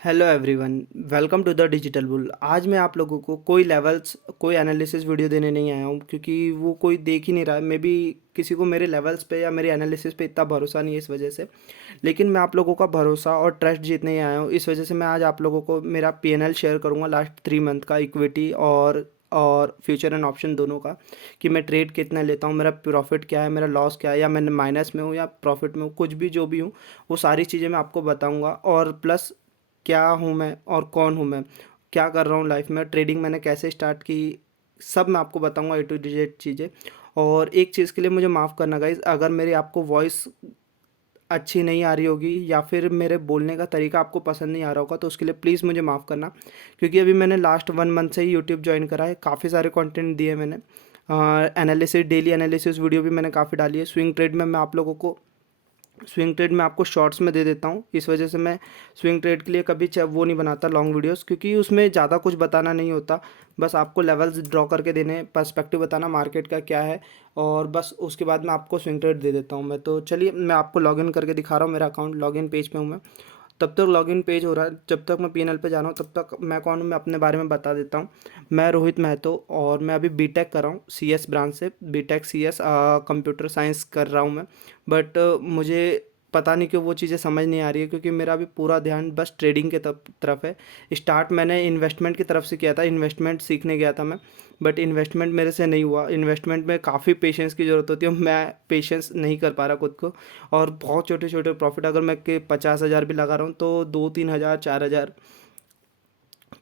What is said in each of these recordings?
Hello everyone, welcome to the digital bull. आज मैं आप लोगों को कोई एनालिसिस वीडियो देने नहीं आया हूँ, क्योंकि वो कोई देख ही नहीं रहा है। मे बी किसी को मेरे लेवल्स पे या मेरे एनालिसिस पे इतना भरोसा नहीं है इस वजह से। लेकिन मैं आप लोगों का भरोसा और ट्रस्ट जीतने ही आया हूँ। इस वजह से मैं आज आप लोगों को मेरा पीएनएल शेयर करूँगा लास्ट 3 मंथ का, इक्विटी और फ्यूचर एंड ऑप्शन दोनों का, कि मैं ट्रेड कितना लेता हूँ, मेरा प्रॉफिट क्या है, मेरा लॉस क्या है, या मैं माइनस में हूँ या प्रॉफिट में हूँ, कुछ भी जो भी हूँ वो सारी चीज़ें मैं आपको बताऊँगा। और प्लस क्या हूँ मैं और कौन हूँ मैं, क्या कर रहा हूँ लाइफ में, ट्रेडिंग मैंने कैसे स्टार्ट की, सब मैं आपको बताऊँगा ए टू जेड चीज़ें। और एक चीज़ के लिए मुझे माफ़ करना गाइज़, अगर मेरी आपको वॉइस अच्छी नहीं आ रही होगी या फिर मेरे बोलने का तरीका आपको पसंद नहीं आ रहा होगा, तो उसके लिए प्लीज़ मुझे माफ़ करना। क्योंकि अभी मैंने लास्ट 1 मंथ से ही यूट्यूब ज्वाइन करा है, काफ़ी सारे कंटेंट दिए मैंने। एनालिसिस, डेली एनालिसिस वीडियो भी मैंने काफ़ी डाली है। स्विंग ट्रेड में आपको शॉर्ट्स में दे देता हूँ। इस वजह से मैं स्विंग ट्रेड के लिए कभी वो नहीं बनाता लॉन्ग वीडियोस, क्योंकि उसमें ज़्यादा कुछ बताना नहीं होता। बस आपको लेवल्स ड्रॉ करके देने, पर्सपेक्टिव बताना मार्केट का क्या है, और बस उसके बाद मैं आपको स्विंग ट्रेड दे देता हूँ मैं। तो चलिए मैं आपको लॉगिन करके दिखा रहा हूँ। मेरा अकाउंट लॉगिन पेज पे हूँ मैं। तब तक लॉगिन पेज हो रहा है, जब तक मैं पीएनएल पे जा रहा हूँ तब तक मैं कौन हूँ मैं अपने बारे में बता देता हूँ। मैं रोहित महतो, और मैं अभी बीटेक कर रहा हूँ सीएस ब्रांच से। बीटेक सीएस कंप्यूटर साइंस कर रहा हूँ मैं। बट मुझे पता नहीं क्यों वो चीज़ें समझ नहीं आ रही है, क्योंकि मेरा अभी पूरा ध्यान बस ट्रेडिंग के तरफ है। स्टार्ट मैंने इन्वेस्टमेंट की तरफ से किया था, इन्वेस्टमेंट सीखने गया था मैं। बट इन्वेस्टमेंट मेरे से नहीं हुआ। इन्वेस्टमेंट में काफ़ी पेशेंस की ज़रूरत होती है, मैं पेशेंस नहीं कर पा रहा खुद को। और बहुत छोटे छोटे प्रॉफिट, अगर मैं के 50,000 भी लगा रहा हूँ तो 2-3 हज़ार 4 हज़ार।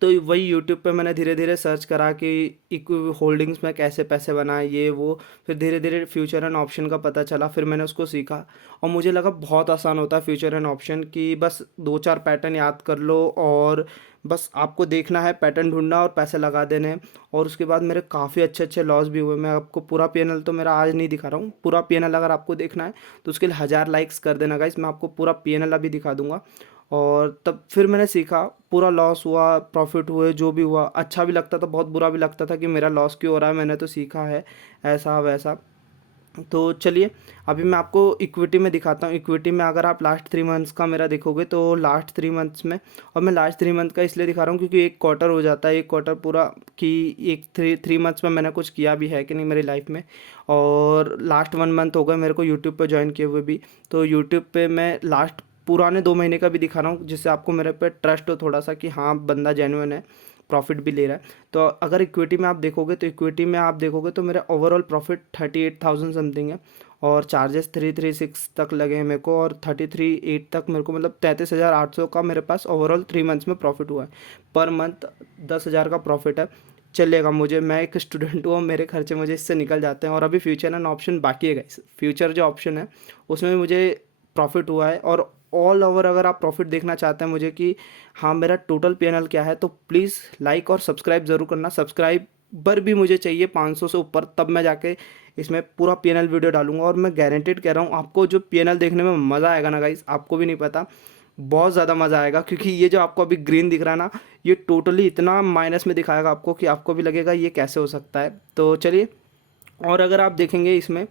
तो वही यूट्यूब पे मैंने धीरे धीरे सर्च करा कि इक्वी होल्डिंग्स में कैसे पैसे बनाए, ये वो। फिर धीरे धीरे फ्यूचर एंड ऑप्शन का पता चला, फिर मैंने उसको सीखा। और मुझे लगा बहुत आसान होता है फ्यूचर एंड ऑप्शन, की बस 2-4 पैटर्न याद कर लो और बस आपको देखना है, पैटर्न ढूंढना और पैसे लगा देने हैं। और उसके बाद मेरे काफ़ी अच्छे अच्छे लॉस भी हुए। मैं आपको पूरा पीएनएल तो मेरा आज नहीं दिखा रहा हूँ। पूरा पीएनएल अगर आपको देखना है तो उसके लिए 1,000 लाइक्स कर देना गाइस, मैं आपको पूरा पीएनएल अभी दिखा दूंगा। और तब फिर मैंने सीखा, पूरा लॉस हुआ, प्रॉफिट हुए, जो भी हुआ, अच्छा भी लगता था, बहुत बुरा भी लगता था कि मेरा लॉस क्यों हो रहा है, मैंने तो सीखा है ऐसा वैसा। तो चलिए अभी मैं आपको इक्विटी में दिखाता हूँ। इक्विटी में अगर आप लास्ट 3 मंथ्स का मेरा देखोगे तो लास्ट 3 मंथ्स में, और मैं लास्ट 3 मंथ का इसलिए दिखा रहा हूँ क्योंकि एक क्वार्टर हो जाता है, एक क्वार्टर पूरा, कि एक थ्री मंथ्स में मैंने कुछ किया भी है कि नहीं मेरी लाइफ में। और लास्ट 1 मंथ हो गए मेरे को यूट्यूब पर ज्वाइन किए हुए भी। तो यूट्यूब पे मैं लास्ट पुराने 2 महीने का भी दिखा रहा हूँ, जिससे आपको मेरे पे ट्रस्ट हो थोड़ा सा कि हाँ बंदा जेन्युइन है, प्रॉफिट भी ले रहा है। तो अगर इक्विटी में आप देखोगे तो मेरा ओवरऑल प्रॉफिट 38,000 समथिंग है। और चार्जेस 336 तक लगे हैं मेरे को, और 33,800 तक मेरे को, मतलब 33,800 का मेरे पास ओवरऑल 3 मंथ्स में प्रॉफिट हुआ है। पर मंथ 10,000 का प्रॉफिट है। चलेगा, मुझे, मैं एक स्टूडेंट हूँ, मेरे खर्चे मुझे इससे निकल जाते हैं। और अभी फ्यूचर एंड ऑप्शन बाकी है गाइस। फ्यूचर जो ऑप्शन है उसमें मुझे प्रॉफिट हुआ है। और ऑल ओवर अगर आप प्रॉफिट देखना चाहते हैं मुझे कि हाँ मेरा टोटल पीएनएल क्या है, तो प्लीज़ लाइक और सब्सक्राइब ज़रूर करना। सब्सक्राइबर भी मुझे चाहिए 500 से ऊपर, तब मैं जाके इसमें पूरा पीएनएल वीडियो डालूंगा। और मैं गारंटेड कह रहा हूँ, आपको जो पीएनएल देखने में मज़ा आएगा ना गाइस, आपको भी नहीं पता, बहुत ज़्यादा मज़ा आएगा। क्योंकि ये जो आपको अभी ग्रीन दिख रहा है ना, ये टोटली इतना माइनस में दिखाएगा आपको कि आपको भी लगेगा ये कैसे हो सकता है। तो चलिए, और अगर आप देखेंगे इसमें,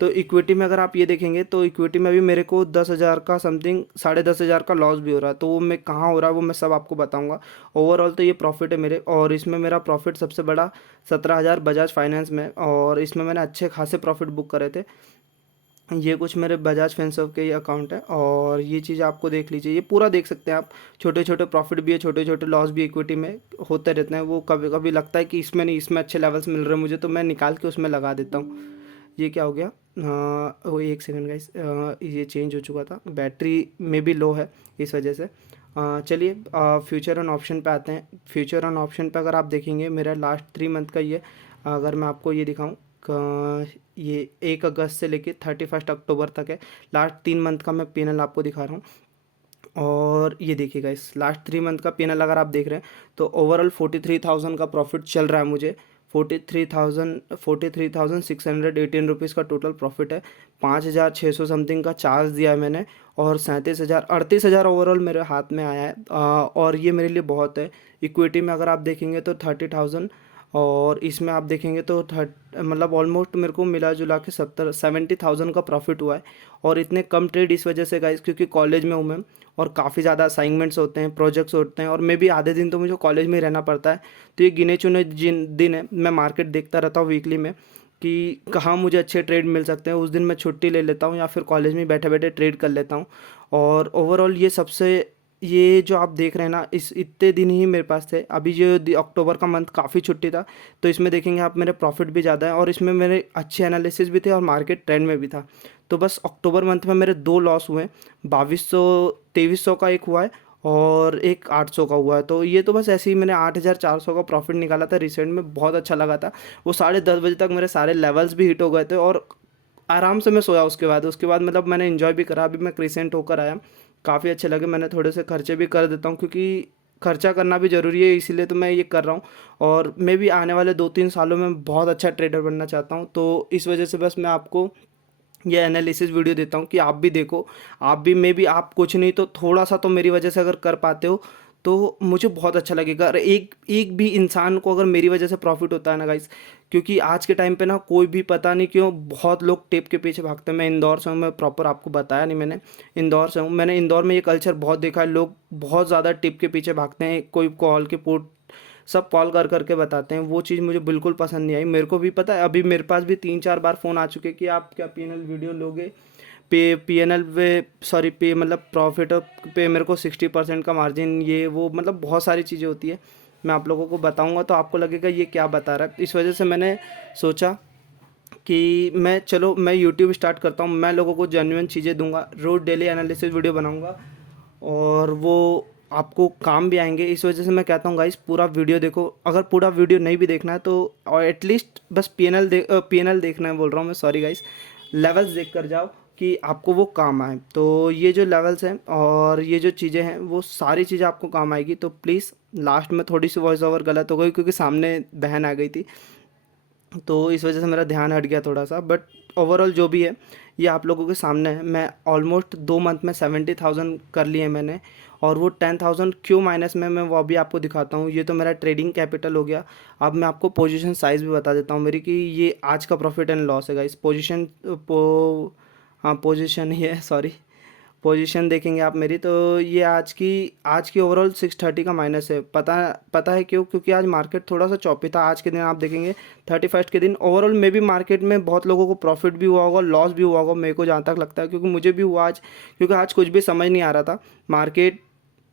तो इक्विटी में अगर आप ये देखेंगे तो इक्विटी में भी मेरे को 10,000 का समथिंग, 10,500 का लॉस भी हो रहा है। तो वो मैं कहाँ हो रहा है वो मैं सब आपको बताऊंगा। ओवरऑल तो ये प्रॉफिट है मेरे, और इसमें मेरा प्रॉफिट सबसे बड़ा 17,000 बजाज फाइनेंस में, और इसमें मैंने अच्छे खासे प्रॉफिट बुक करे थे। ये कुछ मेरे बजाज फिनसर्व के ही अकाउंट है, और ये चीज़ आपको देख लीजिए, ये पूरा देख सकते हैं आप। छोटे छोटे प्रॉफिट भी है, छोटे छोटे लॉस भी इक्विटी में होते रहते हैं। वो कभी कभी लगता है कि इसमें नहीं, इसमें अच्छे लेवल्स मिल रहे हैं मुझे, तो मैं निकाल के उसमें लगा देता हूँ। ये क्या हो गया, वो एक सेकंड गाइस, ये चेंज हो चुका था, बैटरी में भी लो है इस वजह से। चलिए फ्यूचर ऑन ऑप्शन पे आते हैं। फ्यूचर ऑन ऑप्शन पे अगर आप देखेंगे मेरा लास्ट 3 मंथ का ये, अगर मैं आपको ये दिखाऊं, ये 1 अगस्त से लेके 31 अक्टूबर तक है। लास्ट 3 मंथ का मैं पीएनएल आपको दिखा रहा हूँ। और ये देखिएगा, इस लास्ट 3 मंथ का पीएनएल अगर आप देख रहे हैं तो ओवरऑल 43,000 का प्रॉफिट चल रहा है मुझे। 43,618 रुपीज़ का टोटल प्रॉफिट है। 5,600 समथिंग का चार्ज दिया है मैंने, और 37,000 38,000 ओवरऑल मेरे हाथ में आया है। और ये मेरे लिए बहुत है। इक्विटी में अगर आप देखेंगे तो 30,000 और इसमें आप देखेंगे तो मतलब ऑलमोस्ट मेरे को मिला जुला के 70,000 का प्रॉफिट हुआ है। और इतने कम ट्रेड इस वजह से गाइस, क्योंकि कॉलेज में हूँ मैं और काफ़ी ज़्यादा असाइनमेंट्स होते हैं, प्रोजेक्ट्स होते हैं, और मे भी आधे दिन तो मुझे कॉलेज में ही रहना पड़ता है। तो ये गिने चुने जिन दिन है मैं मार्केट देखता रहता हूँ वीकली में कि कहाँ मुझे अच्छे ट्रेड मिल सकते हैं। उस दिन मैं छुट्टी ले लेता हूँ या फिर कॉलेज में बैठे बैठे ट्रेड कर लेता हूँ। और ओवरऑल ये जो आप देख रहे हैं ना, इस इतने दिन ही मेरे पास थे। अभी जो अक्टूबर का मंथ काफ़ी छुट्टी था, तो इसमें देखेंगे आप मेरे प्रॉफिट भी ज़्यादा है और इसमें मेरे अच्छे एनालिसिस भी थे और मार्केट ट्रेंड में भी था। तो बस अक्टूबर मंथ में मेरे 2 लॉस हुए, 2200 2300 का एक हुआ है और एक 800 का हुआ है। तो ये तो बस ऐसे ही मैंने 8400 का प्रॉफिट निकाला था रिसेंट में, बहुत अच्छा लगा था। वो 10:30 बजे तक मेरे सारे लेवल्स भी हिट हो गए थे और आराम से मैं सोया। उसके बाद मतलब मैंने इन्जॉय भी करा। अभी मैं क्रिसेंट होकर आया, काफ़ी अच्छे लगे। मैंने थोड़े से खर्चे भी कर देता हूँ क्योंकि खर्चा करना भी ज़रूरी है, इसीलिए तो मैं ये कर रहा हूँ। और मैं भी आने वाले 2-3 सालों में बहुत अच्छा ट्रेडर बनना चाहता हूँ। तो इस वजह से बस मैं आपको ये एनालिसिस वीडियो देता हूँ कि आप भी देखो। आप भी, मे भी आप कुछ नहीं तो थोड़ा सा तो मेरी वजह से अगर कर पाते हो तो मुझे बहुत अच्छा लगेगा। अगर एक एक भी इंसान को अगर मेरी वजह से प्रॉफिट होता है ना गाइस, क्योंकि आज के टाइम पे ना कोई भी, पता नहीं क्यों, बहुत लोग टिप के पीछे भागते हैं। मैं इंदौर से हूँ, मैं प्रॉपर आपको बताया नहीं मैंने, इंदौर से हूँ। मैंने इंदौर में ये कल्चर बहुत देखा है, लोग बहुत ज़्यादा टिप के पीछे भागते हैं। कोई कॉल के पुट सब कॉल कर करके बताते हैं, वो चीज़ मुझे बिल्कुल पसंद नहीं आई। मेरे को भी पता है, अभी मेरे पास भी 3-4 बार फ़ोन आ चुके कि आप क्या पीएनएल वीडियो लोगे, पीएनएल पे, सॉरी पे मतलब प्रॉफिट पे मेरे को 60% का मार्जिन, ये वो मतलब बहुत सारी चीज़ें होती है। मैं आप लोगों को बताऊंगा तो आपको लगेगा ये क्या बता रहा है। इस वजह से मैंने सोचा कि मैं यूट्यूब स्टार्ट करता हूँ। मैं लोगों को जेन्युइन चीज़ें दूंगा, रोज़ डेली एनालिसिस वीडियो बनाऊंगा और वो आपको काम भी आएंगे। इस वजह से मैं कहता हूँ गाइस, पूरा वीडियो देखो। अगर पूरा वीडियो नहीं भी देखना है तो और एटलीस्ट बस पीएनएल देखना है, बोल रहा हूँ मैं, सॉरी गाइस, लेवल्स देख कर जाओ कि आपको वो काम आए। तो ये जो लेवल्स हैं और ये जो चीज़ें हैं वो सारी चीज़ें आपको काम आएगी। तो प्लीज़, लास्ट में थोड़ी सी वॉइस ओवर गलत हो गई क्योंकि सामने बहन आ गई थी, तो इस वजह से मेरा ध्यान हट गया थोड़ा सा। बट ओवरऑल जो भी है ये आप लोगों के सामने है। मैं ऑलमोस्ट 2 मंथ में 70,000 कर लिए मैंने, और वो 10,000 क्यों माइनस में, मैं वो अभी आपको दिखाता हूँ। ये तो मेरा ट्रेडिंग कैपिटल हो गया। अब मैं आपको पोजीशन साइज़ भी बता देता हूँ मेरी, कि ये आज का प्रॉफिट एंड लॉस है गाइस। हाँ पोजीशन ही है, सॉरी, पोजीशन देखेंगे आप मेरी, तो ये आज की ओवरऑल 630 का माइनस है। पता है क्यों? क्योंकि आज मार्केट थोड़ा सा चौपी था। आज के दिन आप देखेंगे 31 के दिन ओवरऑल में भी मार्केट में बहुत लोगों को प्रॉफिट भी हुआ होगा, लॉस भी हुआ होगा, मेरे को जहाँ तक लगता है, क्योंकि मुझे भी हुआ आज। क्योंकि आज कुछ भी समझ नहीं आ रहा था, मार्केट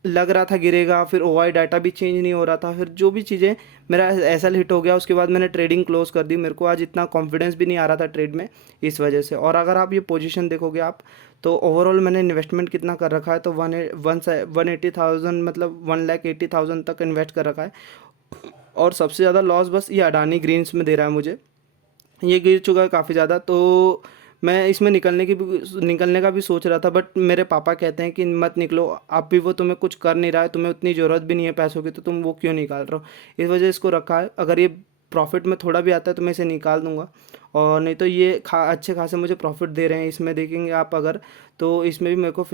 लग रहा था गिरेगा, फिर ओआई डाटा भी चेंज नहीं हो रहा था, फिर जो भी चीज़ें, मेरा एसएल हिट हो गया। उसके बाद मैंने ट्रेडिंग क्लोज कर दी। मेरे को आज इतना कॉन्फिडेंस भी नहीं आ रहा था ट्रेड में, इस वजह से। और अगर आप ये पोजीशन देखोगे आप, तो ओवरऑल मैंने इन्वेस्टमेंट कितना कर रखा है, तो 180,000 मतलब 1,80,000 तक इन्वेस्ट कर रखा है। और सबसे ज़्यादा लॉस बस ये अडानी ग्रीन्स में दे रहा है मुझे। ये गिर चुका है काफ़ी ज़्यादा। तो मैं इसमें निकलने का भी सोच रहा था, बट मेरे पापा कहते हैं कि मत निकलो, आप भी, वो तुम्हें कुछ कर नहीं रहा है, तुम्हें उतनी ज़रूरत भी नहीं है पैसों की, तो तुम वो क्यों निकाल रहे हो। इस वजह से इसको रखा है। अगर ये प्रॉफिट में थोड़ा भी आता है तो मैं इसे निकाल दूंगा, और नहीं तो ये अच्छे खासे मुझे प्रॉफिट दे रहे हैं। इसमें देखेंगे आप अगर, तो इसमें भी मेरे को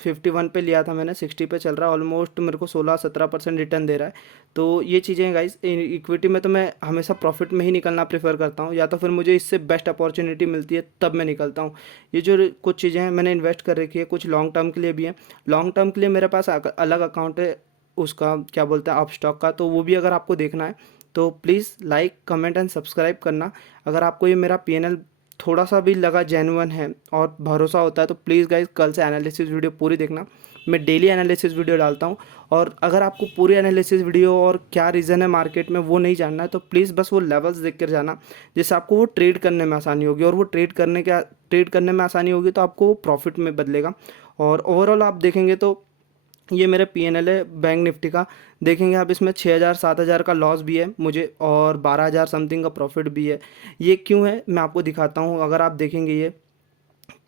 51 पे लिया था मैंने, 60 पे चल रहा है। ऑलमोस्ट मेरे को 16-17% रिटर्न दे रहा है। तो ये चीज़ें गाइस, इक्विटी में तो मैं हमेशा प्रॉफिट में ही निकलना प्रेफर करता हूँ, या तो फिर मुझे इससे बेस्ट अपॉर्चुनिटी मिलती है तब मैं निकलता हूँ। ये जो कुछ चीज़ें हैं मैंने इन्वेस्ट कर रखी है, कुछ लॉन्ग टर्म के लिए भी है। लॉन्ग टर्म के लिए मेरे पास अलग अकाउंट है, उसका क्या बोलते हैं, अपस्टॉक का। तो वो भी अगर आपको देखना है तो please like, comment and subscribe करना। अगर आपको ये मेरा पीएनएल थोड़ा सा भी लगा जेन्युइन है और भरोसा होता है, तो प्लीज़ गाइज कल से एनालिसिस वीडियो पूरी देखना। मैं डेली एनालिसिस वीडियो डालता हूँ। और अगर आपको पूरी एनालिसिस वीडियो और क्या रीज़न है मार्केट में वो नहीं जानना है, तो प्लीज़ बस वो लेवल्स देख कर जाना, जिससे आपको वो ट्रेड करने में आसानी होगी। और वो ट्रेड करने में आसानी होगी तो आपको वो प्रॉफिट में बदलेगा। और ओवरऑल आप देखेंगे तो ये मेरे पीएनएल है बैंक निफ्टी का। देखेंगे आप, इसमें 6,000-7,000 का लॉस भी है मुझे और 12,000 समथिंग का प्रॉफिट भी है। ये क्यों है मैं आपको दिखाता हूँ। अगर आप देखेंगे ये,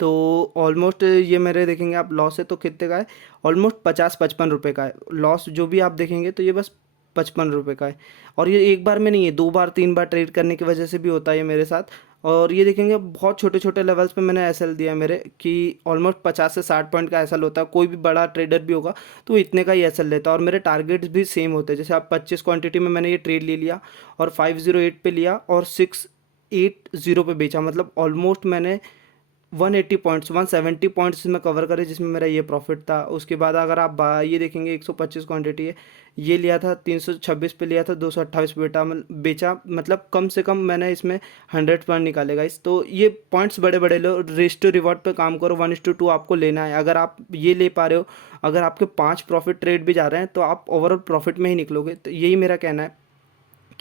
तो ऑलमोस्ट ये मेरे देखेंगे आप, लॉस है तो कितने का है, ऑलमोस्ट 50-55 रुपये का है लॉस। जो भी आप देखेंगे तो ये बस 55 रुपये का है। और ये एक बार में नहीं है, 2 बार 3 बार ट्रेड करने की वजह से भी होता है ये मेरे साथ। और ये देखेंगे बहुत छोटे छोटे लेवल्स पे मैंने एसएल दिया है मेरे, कि ऑलमोस्ट 50 से 60 पॉइंट का एसएल होता है। कोई भी बड़ा ट्रेडर भी होगा तो इतने का ही एसएल लेता है, और मेरे टारगेट्स भी सेम होते हैं। जैसे आप 25 क्वांटिटी में मैंने ये ट्रेड ले लिया और 508 पे लिया और 680 पे बेचा, मतलब ऑलमोस्ट मैंने 180 पॉइंट्स 170 पॉइंट्स में कवर करे, जिसमें मेरा ये प्रॉफिट था। उसके बाद अगर आप ये देखेंगे 125 क्वांटिटी है, ये लिया था 326 पे लिया था, 228 पे बेचा, मतलब कम से कम मैंने इसमें 100 पॉइंट निकालेगा इस। तो ये पॉइंट्स बड़े बड़े लो, रिस्क टू रिवॉर्ड पे काम करो, 1:2 आपको लेना है। अगर आप ये ले पा रहे हो, अगर आपके 5 प्रॉफिट ट्रेड भी जा रहे हैं तो आप ओवरऑल प्रॉफिट में ही निकलोगे। तो यही मेरा कहना है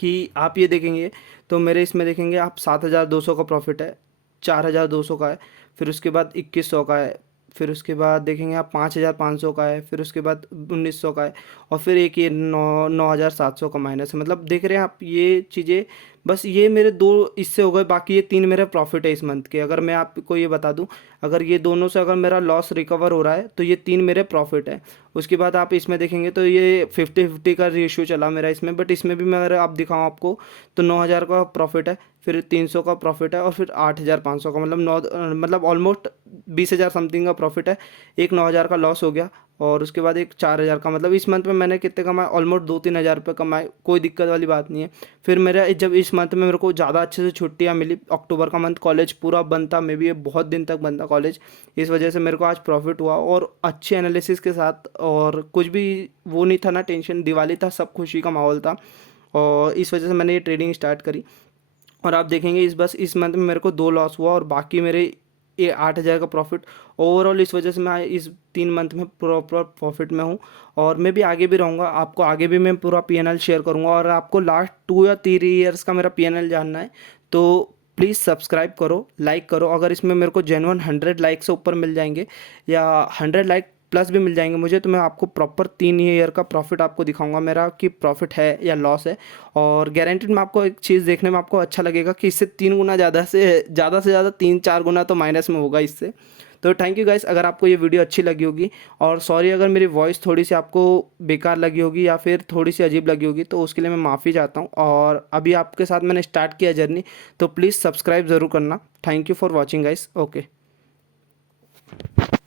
कि आप ये देखेंगे तो मेरे इसमें देखेंगे आप 7,200 का प्रॉफिट है, 4,200 का है, फिर उसके बाद 2,100 का है, फिर उसके बाद देखेंगे आप 5,500 का है, फिर उसके बाद 1,900 का है, और फिर एक ये 9,700 का माइनस है। मतलब देख रहे हैं आप ये चीज़ें, बस ये मेरे 2 इससे हो गए, बाकी ये 3 मेरे प्रॉफिट है इस मंथ के। अगर मैं आपको ये बता दूं, अगर ये दोनों से अगर मेरा लॉस रिकवर हो रहा है तो ये 3 मेरे प्रॉफिट है। उसके बाद आप इसमें देखेंगे तो ये 50-50 का रेशियो चला मेरा इसमें, बट इसमें भी मैं अगर आप दिखाऊँ आपको तो 9,000 का प्रॉफिट है, फिर 300 का प्रॉफिट है, और फिर 8,500 का, मतलब ऑलमोस्ट 20,000 समथिंग का प्रॉफिट है। एक 9,000 का लॉस हो गया, और उसके बाद एक 4,000 का, मतलब इस मंथ में मैंने कितने कमाए, ऑलमोस्ट 2-3 हज़ार रुपये कमाए, कोई दिक्कत वाली बात नहीं है। फिर मेरा जब इस मंथ में मेरे को ज़्यादा अच्छे से छुट्टियाँ मिली, अक्टूबर का मंथ कॉलेज पूरा बंद था, मे भी ये बहुत दिन तक बंद था कॉलेज, इस वजह से मेरे को आज प्रॉफिट हुआ, और अच्छे एनालिसिस के साथ, और कुछ भी वो नहीं था ना टेंशन, दिवाली था, सब खुशी का माहौल था, और इस वजह से मैंने ये ट्रेडिंग स्टार्ट करी। और आप देखेंगे इस मंथ में मेरे को 2 लॉस हुआ, और बाकी मेरे ये 8,000 का प्रॉफिट ओवरऑल। इस वजह से मैं इस 3 मंथ में प्रॉपर प्रॉफिट में हूँ, और मैं भी आगे भी रहूँगा। आपको आगे भी मैं पूरा पीएनएल शेयर करूँगा, और आपको लास्ट 2 या 3 ईयर्स का मेरा पीएनएल जानना है तो प्लीज़ सब्सक्राइब करो, लाइक करो। अगर इसमें मेरे को जेन्युइन 100 लाइक से ऊपर मिल जाएंगे, या 100 लाइक प्लस भी मिल जाएंगे मुझे, तो मैं आपको प्रॉपर 3 ईयर का प्रॉफिट आपको दिखाऊंगा मेरा, कि प्रॉफिट है या लॉस है। और गारंटीड मैं आपको एक चीज़ देखने में आपको अच्छा लगेगा कि इससे 3 गुना ज़्यादा से ज़्यादा 3-4 गुना तो माइनस में होगा इससे। तो थैंक यू गाइस, अगर आपको ये वीडियो अच्छी लगी होगी, और सॉरी अगर मेरी वॉइस थोड़ी सी आपको बेकार लगी होगी या फिर थोड़ी सी अजीब लगी होगी, तो उसके लिए मैं माफ़ी चाहता हूँ। और अभी आपके साथ मैंने स्टार्ट किया जर्नी, तो प्लीज़ सब्सक्राइब ज़रूर करना। Thank you for watching guys. Okay.